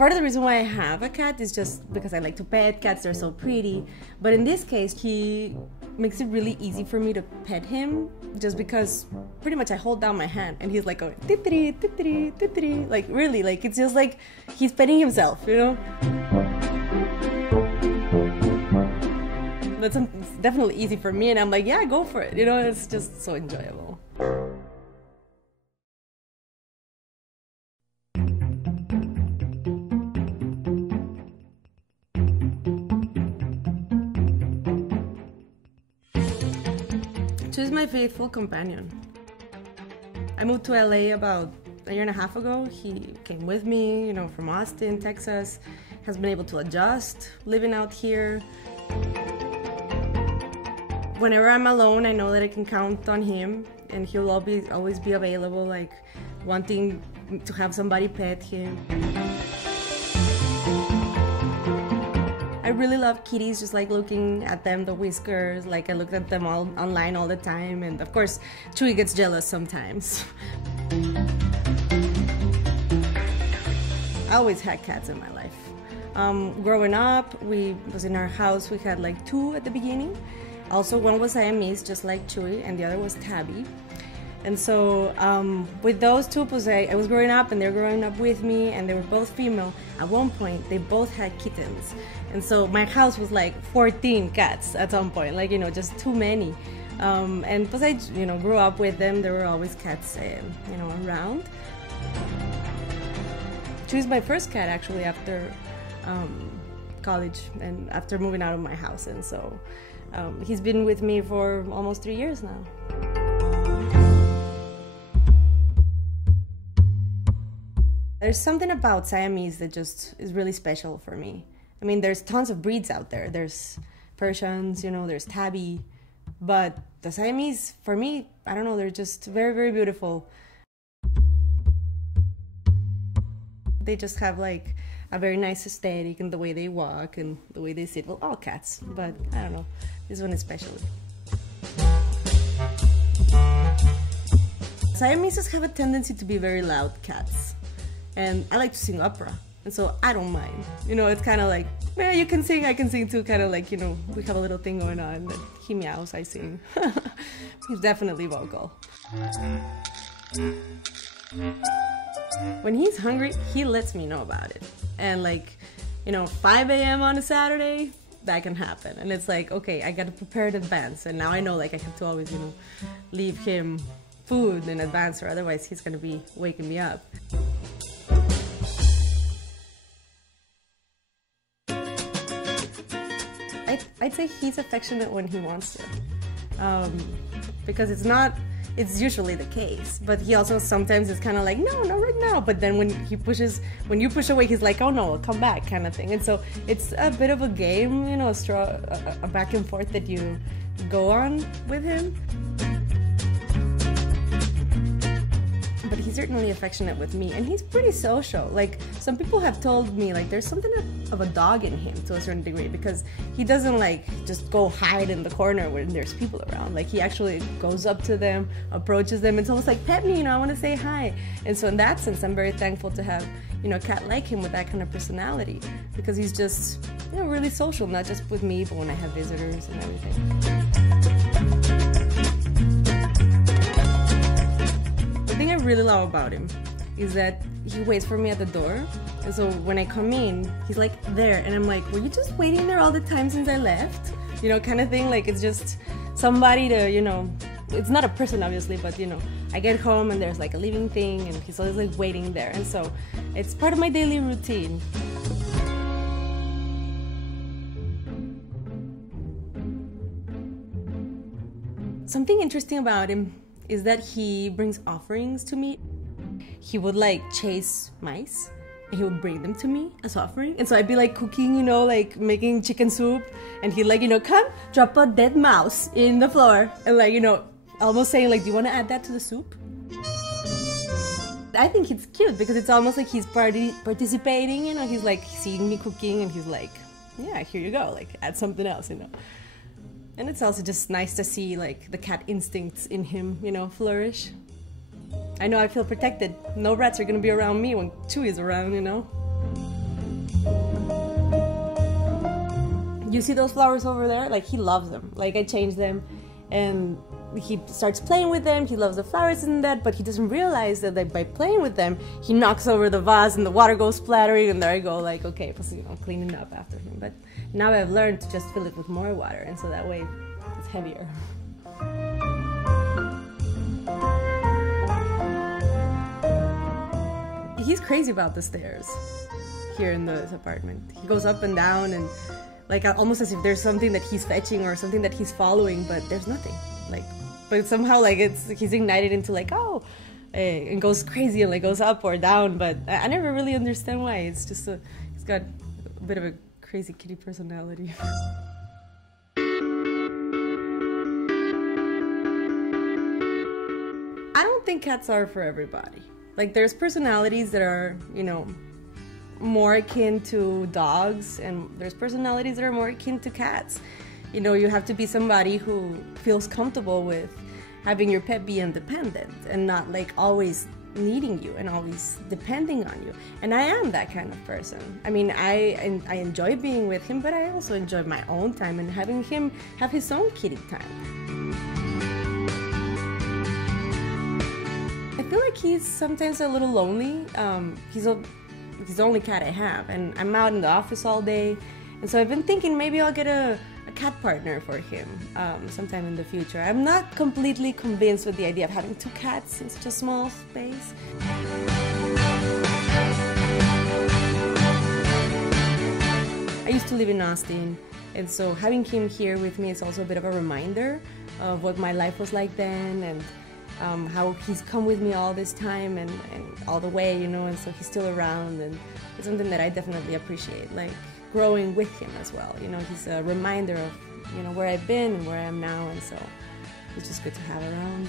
part of the reason why I have a cat is just because I like to pet cats. They're so pretty. But in this case, he makes it really easy for me to pet him, just because pretty much I hold down my hand and he's like going titri, titri, titri. Like really, like it's just like he's petting himself, you know? That's definitely easy for me, and I'm like, yeah, go for it, you know? It's just so enjoyable. She's my faithful companion. I moved to LA about a year and a half ago. He came with me, you know, from Austin, Texas. Has been able to adjust living out here. Whenever I'm alone, I know that I can count on him, and he'll always be available, like wanting to have somebody pet him. I really love kitties, just like looking at them, the whiskers, like I look at them all online all the time, and of course Chewie gets jealous sometimes. I always had cats in my life. Growing up, we was in our house, we had like 2 at the beginning. Also, one was Siamese, just like Chewie, and the other was Tabby. And so with those 2, I was growing up and they were growing up with me, and they were both female. At one point, they both had kittens. And so my house was like 14 cats at some point, like, you know, just too many. And because I, you know, grew up with them, there were always cats, you know, around. Chewie's my first cat, actually, after college and after moving out of my house. And so he's been with me for almost 3 years now. There's something about Siamese that just is really special for me. I mean, there's tons of breeds out there. There's Persians, you know, there's Tabby. But the Siamese, for me, I don't know, they're just very, very beautiful. They just have like a very nice aesthetic in the way they walk and the way they sit. Well, all cats, but I don't know, this one especially. Siameses have a tendency to be very loud cats. And I like to sing opera, and so I don't mind. You know, it's kind of like, yeah, you can sing, I can sing too, kind of like, you know, we have a little thing going on, that he meows, I sing. He's definitely vocal. When he's hungry, he lets me know about it. And like, you know, 5 a.m. on a Saturday, that can happen. And it's like, okay, I gotta prepare in advance, and now I know like I have to always, you know, leave him food in advance, or otherwise he's gonna be waking me up. I'd say he's affectionate when he wants to, because it's usually the case, but he also sometimes is kind of like, no, not right now, but then when you push away, he's like, oh no, come back, kind of thing. And so it's a bit of a game, you know, a back and forth that you go on with him. But he's certainly affectionate with me, and he's pretty social. Like, some people have told me, like, there's something of a dog in him to a certain degree, because he doesn't, like, just go hide in the corner when there's people around. Like, he actually goes up to them, approaches them. It's almost like, pet me, you know, I want to say hi. And so in that sense, I'm very thankful to have, you know, a cat like him with that kind of personality, because he's just, you know, really social, not just with me, but when I have visitors and everything. The thing I really love about him is that he waits for me at the door, and so when I come in, he's like there, and I'm like, were you just waiting there all the time since I left? You know, kind of thing. Like, it's just somebody to, you know, it's not a person obviously, but you know, I get home and there's like a living thing, and he's always like waiting there, and so it's part of my daily routine. Something interesting about him is that he brings offerings to me. He would like chase mice, and he would bring them to me as offering. And so I'd be like cooking, you know, like making chicken soup, and he'd like, you know, come drop a dead mouse in the floor, and like, you know, almost saying like, do you want to add that to the soup? I think it's cute because it's almost like he's participating, you know, he's like seeing me cooking, and he's like, yeah, here you go, like add something else, you know. And it's also just nice to see like the cat instincts in him, you know, flourish. I know I feel protected. No rats are gonna be around me when Chewie is around, you know. you see those flowers over there? Like, he loves them. Like, I change them, and he starts playing with them. He loves the flowers and that, but he doesn't realize that, like, by playing with them, he knocks over the vase and the water goes splattering, and there I go, like, okay, I'm cleaning up after him. But now I've learned to just fill it with more water, and so that way it's heavier. He's crazy about the stairs here in this apartment. He goes up and down, and like almost as if there's something that he's fetching or something that he's following, but there's nothing. Like, but somehow like he's ignited into like, oh, and goes crazy and like goes up or down. But I never really understand why. It's just he's got a bit of a crazy kitty personality. I don't think cats are for everybody. Like, there's personalities that are, you know, more akin to dogs, and there's personalities that are more akin to cats. You know, you have to be somebody who feels comfortable with having your pet be independent and not like always needing you and always depending on you. And I am that kind of person. I mean, I enjoy being with him, but I also enjoy my own time and having him have his own kitty time. I feel like he's sometimes a little lonely. He's the only cat I have, and I'm out in the office all day, and so I've been thinking maybe I'll get a cat partner for him sometime in the future. I'm not completely convinced with the idea of having 2 cats in such a small space. I used to live in Austin, and so having him here with me is also a bit of a reminder of what my life was like then, and how he's come with me all this time and all the way, you know, and so he's still around, and it's something that I definitely appreciate, like growing with him as well. You know, he's a reminder of, you know, where I've been and where I am now, and so it's just good to have around.